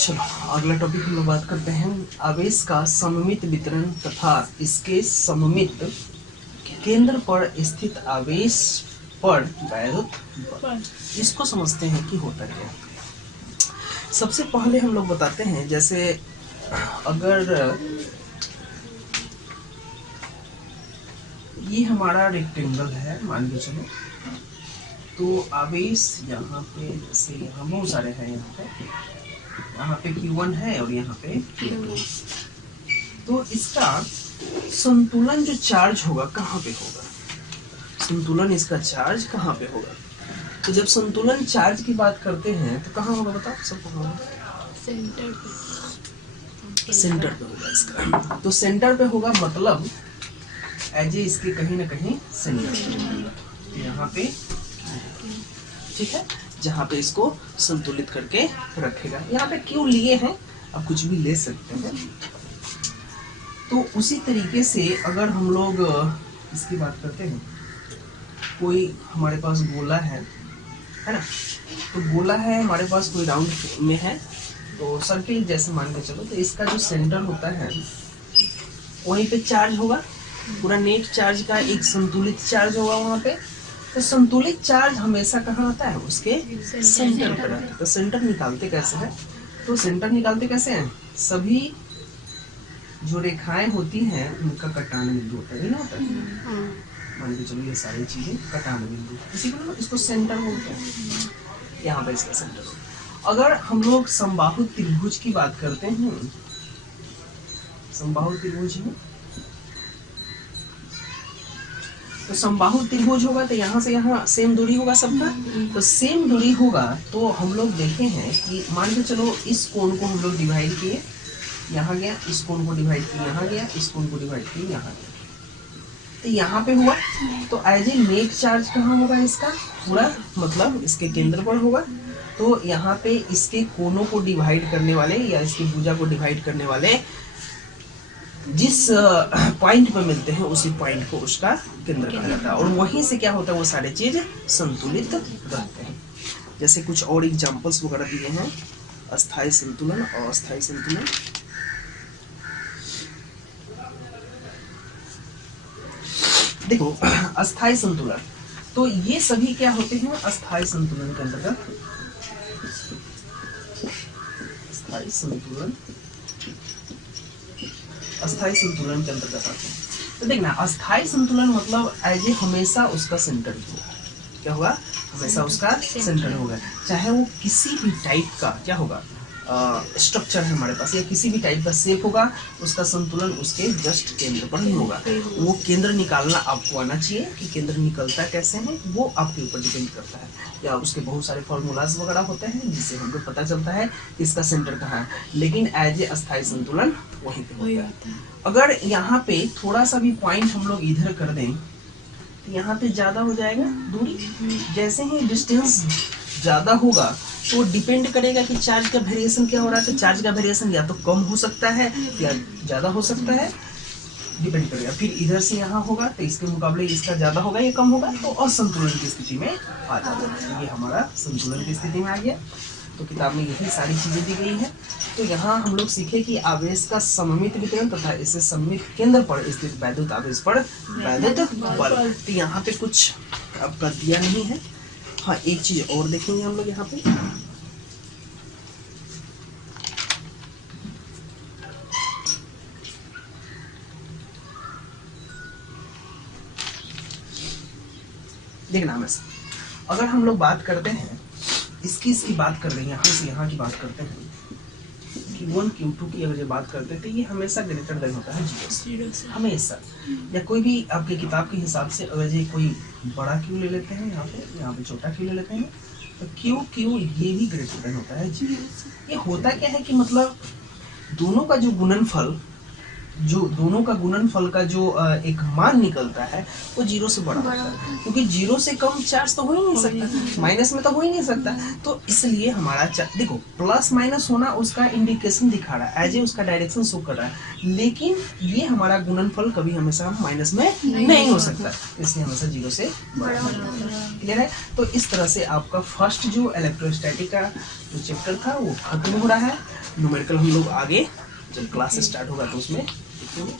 चलो अगला टॉपिक हम लोग बात करते हैं आवेश का सममित वितरण तथा इसके सममित केंद्र पर स्थित आवेश पर वैद्युत बल। इसको समझते हैं कि होता क्या है। सबसे पहले हम लोग बताते हैं, जैसे अगर ये हमारा रेक्टेंगल है मान के चलो, तो आवेश यहाँ पे जैसे यहाँ बहुत सारे हैं, यहाँ पे Q1 है और यहाँ पे Q2। तो इसका संतुलन जो चार्ज होगा कहाँ पे होगा, संतुलन इसका चार्ज कहाँ पे होगा। तो जब संतुलन चार्ज की बात करते हैं तो कहाँ होगा बताओ सबको, होगा सेंटर पे होगा इसका। तो सेंटर पे होगा मतलब एज ए इसके कहीं ना कहीं सेंटर पे, यहाँ पे ठीक है, जहाँ पे इसको संतुलित करके रखेगा। यहाँ पे क्यों लिए हैं, आप कुछ भी ले सकते हैं। तो उसी तरीके से अगर हम लोग इसकी बात करते हैं, कोई हमारे पास गोला है ना, तो गोला है हमारे पास, कोई राउंड में है, तो सर्किल जैसे मान के चलो, तो इसका जो सेंटर होता है वहीं पे चार्ज होगा, पूरा नेट चार्ज का एक संतुलित चार्ज होगा वहाँ पे। तो संतुलित चार्ज हमेशा कहाँ आता है, उसके सेंटर पर आता है। तो सेंटर निकालते कैसे हैं, तो सेंटर निकालते कैसे हैं, सभी जो रेखाएं होती हैं उनका कटान बिंदु होता है ना, होता है मान के चलो ये सारी चीजें कटान बिंदु, इसी को इसको सेंटर बोलते हैं। यहाँ पे इसका सेंटर होगा। अगर हम लोग समबाहु त्रिभुज की बात करते हैं, समबाहु त्रिभुज में तो समबाहु त्रिभुज होगा, तो यहाँ से यहाँ सेम दूरी होगा सबका। तो सेम दूरी होगा तो हम लोग देखे हैं कि मान के चलो इस कोण को हम लोग डिवाइड किए, यहाँ गया, इस कोण को डिवाइड किए, यहाँ गया, इस कोण को डिवाइड किए, यहाँ गया, तो यहाँ पे हुआ। तो एज ए नेट चार्ज कहाँ होगा इसका, पूरा मतलब इसके केंद्र पर होगा। तो यहाँ पे इसके कोनों को डिवाइड करने वाले या इसकी भुजा को डिवाइड करने वाले जिस पॉइंट पर मिलते हैं उसी पॉइंट को उसका केंद्र कहा जाता है। और वहीं से क्या होता है, वो सारे चीज संतुलित रहते हैं। जैसे कुछ और एग्जांपल्स वगैरह दिए हैं, अस्थायी संतुलन और अस्थायी संतुलन। देखो अस्थायी संतुलन, तो ये सभी क्या होते हैं अस्थायी संतुलन के अंतर्गत, अस्थायी संतुलन, अस्थायी संतुलन के अंतर्गत आते हैं। तो देखना अस्थायी संतुलन मतलब एज ए हमेशा उसका सेंटर ही होगा, क्या होगा, हमेशा उसका सेंटर होगा। चाहे वो किसी भी टाइप का क्या होगा स्ट्रक्चर है हमारे पास, या किसी भी टाइप का शेप होगा, उसका संतुलन उसके जस्ट केंद्र पर ही होगा। वो केंद्र निकालना आपको आना चाहिए कि केंद्र निकलता कैसे है, वो आपके ऊपर डिपेंड करता है। या उसके बहुत सारे फॉर्मूलाज वगैरह होते हैं जिससे हमको पता चलता है इसका सेंटर कहाँ है, लेकिन एज ए अस्थायी संतुलन वहीं पे होता है। अगर यहाँ पे थोड़ा सा भी पॉइंट हम लोग इधर कर दें तो यहाँ पे ज्यादा हो जाएगा दूरी। जैसे ही डिस्टेंस ज्यादा होगा तो डिपेंड करेगा कि चार्ज का वेरिएशन क्या हो रहा है। तो चार्ज का वेरिएशन या तो कम हो सकता है या ज्यादा हो सकता है, डिपेंड करेगा। फिर इधर से यहाँ होगा तो इसके मुकाबले इसका ज्यादा होगा या कम होगा, तो असंतुलन की स्थिति में आ जाता है। ये हमारा संतुलन की स्थिति में आ गया। तो किताब में यही सारी चीजें दी गई है। तो यहाँ हम लोग सीखे कि आवेश का सममित वितरण तथा इससे सममित केंद्र पर स्थित वैद्युत आवेश पर वैद्युत बल। तो यहाँ पे कुछ आपका दिया नहीं है। हाँ एक चीज और देखेंगे हम लोग यहाँ पे, देखना हमेशा अगर हम लोग बात करते हैं इसकी बात कर रहे हैं, यहाँ से यहाँ की बात करते हैं Q1 Q2 की अगर बात करते हैं तो ये हमेशा ग्रेटर देन होता है 0 से हमेशा। या कोई भी आपके किताब के हिसाब से अगर ये कोई बड़ा Q ले लेते हैं, यहाँ पे छोटा Q ले लेते हैं, तो Q ये भी ग्रेटर देन होता है 0 से। ये होता क्या है कि मतलब दोनों का जो गुणनफल, जो दोनों का गुणनफल का जो एक मान निकलता है वो 0 से बड़ा होता है, क्योंकि 0 से कम चार्ज तो हो ही नहीं सकता, माइनस में तो हो ही नहीं सकता। तो इसलिए हमारा देखो प्लस माइनस होना उसका इंडिकेशन दिखा रहा है, एज ए उसका डायरेक्शन शो कर रहा है, लेकिन ये हमारा गुणनफल कभी हमेशा माइनस में नहीं हो सकता, इसलिए हमेशा 0 से बड़ा क्लियर है। तो इस तरह से आपका फर्स्ट जो इलेक्ट्रोस्टैटिक का जो चैप्टर था वो खत्म हो रहा है। न्यूमेरिकल हम लोग आगे जब क्लास स्टार्ट होगा तो उसमें देखेंगे।